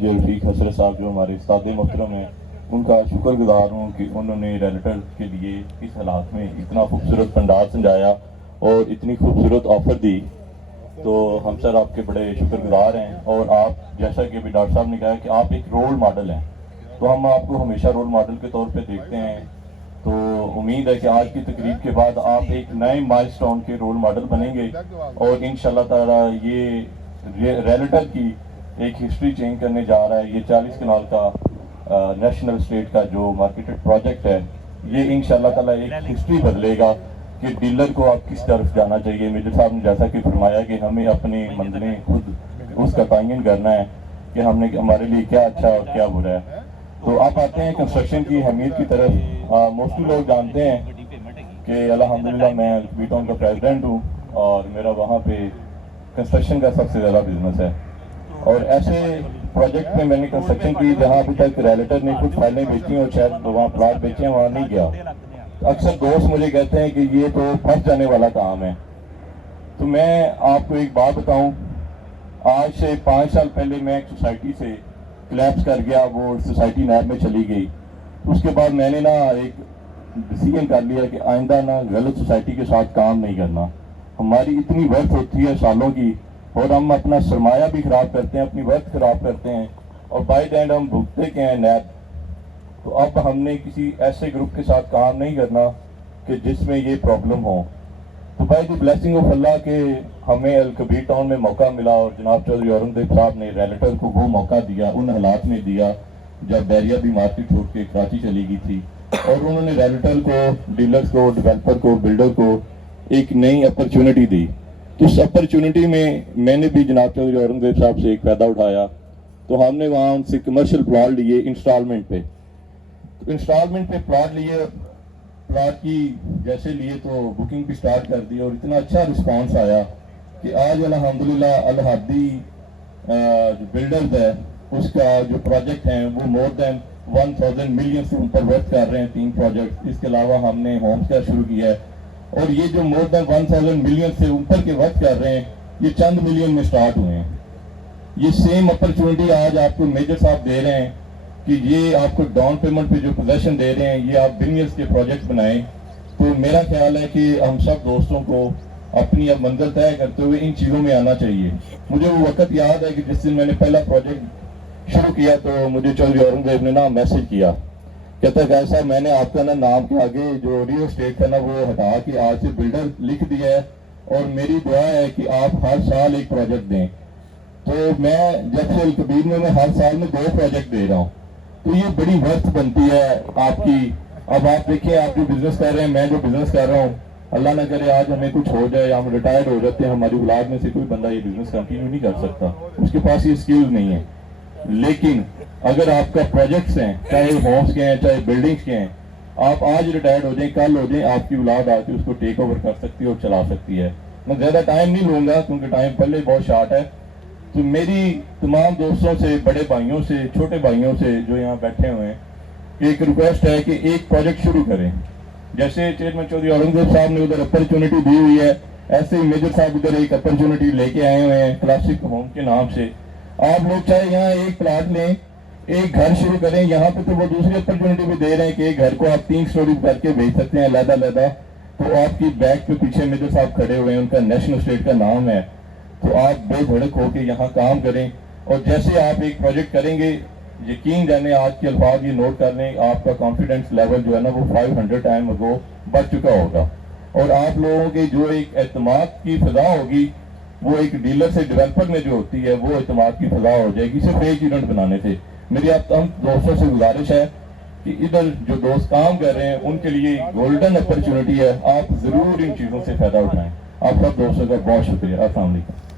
Major رفیق حسرت صاحب جو ہمارے استاد محترم ہیں ان کا شکر گزار ہوں کہ انہوں نے ریلیٹر کے لیے اس حالات میں اتنا خوبصورت پنڈال سجایا اور اتنی خوبصورت آفر دی. تو ہم سر آپ کے بڑے شکر گزار ہیں. اور آپ جیسا کہ ابھی ڈاکٹر صاحب نے کہا کہ آپ ایک رول ماڈل ہیں, تو ہم آپ کو ہمیشہ رول ماڈل کے طور پہ دیکھتے ہیں. تو امید ہے کہ آج کی تقریب کے بعد آپ ایک نئے مائل سٹون کے رول ماڈل بنیں گے اور انشاءاللہ تعالی یہ ریلیٹر کی ایک ہسٹری چینج کرنے جا رہا ہے. یہ 40 کنال کا نیشنل اسٹیٹ کا جو مارکیٹڈ پروجیکٹ ہے, یہ انشاءاللہ تعالی ایک ہسٹری بدلے گا کہ ڈیلر کو آپ کس طرف جانا چاہیے. میجر صاحب نے جیسا کہ فرمایا کہ ہمیں اپنی منزلیں خود اس کا تعین کرنا ہے کہ ہم نے ہمارے لیے کیا اچھا اور کیا برا ہے. تو آپ آتے ہیں کنسٹرکشن کی اہمیت کی طرف. موسٹلی لوگ جانتے ہیں کہ الحمدللہ میں بی ٹاؤن کا پریزیڈنٹ ہوں اور میرا وہاں پہ کنسٹرکشن کا سب سے زیادہ بزنس ہے. اور ایسے پروجیکٹ میں نے کنسٹرکشن کی جہاں ابھی تک ریلیٹر نے کچھ فائلیں بیچی اور شاید وہاں پلاٹ بیچے ہیں, وہاں نہیں گیا. اکثر دوست مجھے کہتے ہیں کہ یہ تو پھنس جانے والا کام ہے. تو میں آپ کو ایک بات بتاؤں, آج سے 5 سال پہلے میں ایک سوسائٹی سے کلیپس کر گیا, وہ سوسائٹی نیب میں چلی گئی. اس کے بعد میں نے ایک ڈیسیژن کر لیا کہ آئندہ غلط سوسائٹی کے ساتھ کام نہیں کرنا. ہماری اتنی ورتھ ہوتی ہے سالوں کی اور ہم اپنا سرمایہ بھی خراب کرتے ہیں, اپنی ورتھ خراب کرتے ہیں اور بائی دا اینڈ ہم بھگتے کے ہیں نیب. تو اب ہم نے کسی ایسے گروپ کے ساتھ کام نہیں کرنا کہ جس میں یہ پرابلم ہو. تو بائی دی بلیسنگ آف اللہ کہ ہمیں الکبیر ٹاؤن میں موقع ملا اور جناب چودھری اورنگزیب صاحب نے ریلیٹر کو وہ موقع دیا ان حالات میں دیا جب بیریا بھی مارکیٹ چھوڑ کے کراچی چلی گئی تھی, اور انہوں نے ریلیٹر کو, ڈیلرز کو, ڈیولپر کو, بلڈر کو ایک نئی اپرچونٹی دی. تو اس اپرچونٹی میں نے بھی جناب چودھری اورنگزیب صاحب سے ایک فائدہ اٹھایا. تو ہم نے وہاں ان سے کمرشل پلاٹ لیے انسٹالمنٹ پہ. انسٹالمنٹ پہ پلاٹ لیے, پلاٹ کی جیسے لیے تو بکنگ بھی سٹارٹ کر دی اور اتنا اچھا رسپانس آیا کہ آج الحمدللہ الحادی جو بلڈرز ہے اس کا جو پروجیکٹ ہیں وہ مور دین 1000 ملین سے اوپر ورک کر رہے ہیں 3 پروجیکٹ. اس کے علاوہ ہم نے ہومز کا شروع کیا ہے اور یہ جو مور دین 1000 ملین سے اوپر کے ورک کر رہے ہیں یہ چند ملین میں سٹارٹ ہوئے ہیں. یہ سیم اپرچونٹی آج آپ کو میجر صاحب دے رہے ہیں کہ یہ آپ کو ڈاؤن پیمنٹ پہ جو پوزیشن دے رہے ہیں یہ آپ بلینئرز کے پروجیکٹ بنائیں. تو میرا خیال ہے کہ ہم سب دوستوں کو اپنی اب منزل طے کرتے ہوئے ان چیزوں میں آنا چاہیے. مجھے وہ وقت یاد ہے کہ جس دن میں نے پہلا پروجیکٹ شروع کیا تو مجھے چودھری اورنگزیب نے میسج کیا, کہتا ہے صاحب میں نے آپ کا نام کے آگے جو ریل اسٹیٹ کا وہ ہٹا کے آج سے بلڈر لکھ دیا ہے اور میری دعا ہے کہ آپ ہر سال ایک پروجیکٹ دیں. تو میں جب سے الکبیر میں ہر سال میں 2 پروجیکٹ دے رہا ہوں. تو یہ بڑی ورتھ بنتی ہے آپ کی. اب آپ دیکھیں آپ جو بزنس کر رہے ہیں, میں جو بزنس کر رہا ہوں, اللہ نہ کرے آج ہمیں کچھ ہو جائے, ہم ریٹائرڈ ہو جاتے ہیں, ہماری اولاد میں سے کوئی بندہ یہ بزنس کنٹینیو نہیں کر سکتا, اس کے پاس یہ اسکلز نہیں ہیں. لیکن اگر آپ کا پروجیکٹس ہیں, چاہے ہومس کے ہیں چاہے بلڈنگس کے ہیں, آپ آج ریٹائرڈ ہو جائیں, کل ہو جائیں, آپ کی اولاد آ کے اس کو ٹیک اوور کر سکتی ہے اور چلا سکتی ہے. میں زیادہ ٹائم نہیں لوں گا کیونکہ ٹائم پہلے بہت شارٹ ہے. تو میری تمام دوستوں سے, بڑے بھائیوں سے, چھوٹے بھائیوں سے جو یہاں بیٹھے ہوئے ہیں, ایک ریکویسٹ ہے کہ ایک پروجیکٹ شروع کریں. جیسے چیئرمین چودھری اورنگزیب صاحب نے ادھر اپرچونٹی دی ہوئی ہے, ایسے ہی میجر صاحب ادھر ایک اپرچونٹی لے کے آئے ہوئے ہیں کلاسک ہوم کے نام سے. آپ لوگ چاہے یہاں ایک پلاٹ لیں, ایک گھر شروع کریں. یہاں پہ تو وہ دوسری اپرچونٹی بھی دے رہے ہیں کہ ایک گھر کو آپ 3 سٹوری کر کے بھیج سکتے ہیں علیحدہ. تو آپ کی بیک پہ پیچھے میجر صاحب کھڑے ہوئے ہیں, ان کا نیشنل اسٹیٹ کا نام ہے. تو آپ بے دھڑک ہو کے یہاں کام کریں اور جیسے آپ ایک پروجیکٹ کریں گے, یقین جانے آج کے الفاظ یہ نوٹ کر لیں, آپ کا کانفیڈنس لیول جو ہے وہ 500 ٹائم اگو بڑھ چکا ہوگا. اور آپ لوگوں کے جو ایک اعتماد کی فضا ہوگی وہ ایک ڈیلر سے ڈیولپر میں جو ہوتی ہے وہ اعتماد کی فضا ہو جائے گی صرف ایک ایونٹ بنانے سے. میری آپ ہم دوستوں سے گزارش ہے کہ ادھر جو دوست کام کر رہے ہیں ان کے لیے گولڈن اپرچونٹی ہے, آپ ضرور ان چیزوں سے فائدہ اٹھائیں. آپ سب دوستوں کا بہت شکریہ. السلام علیکم.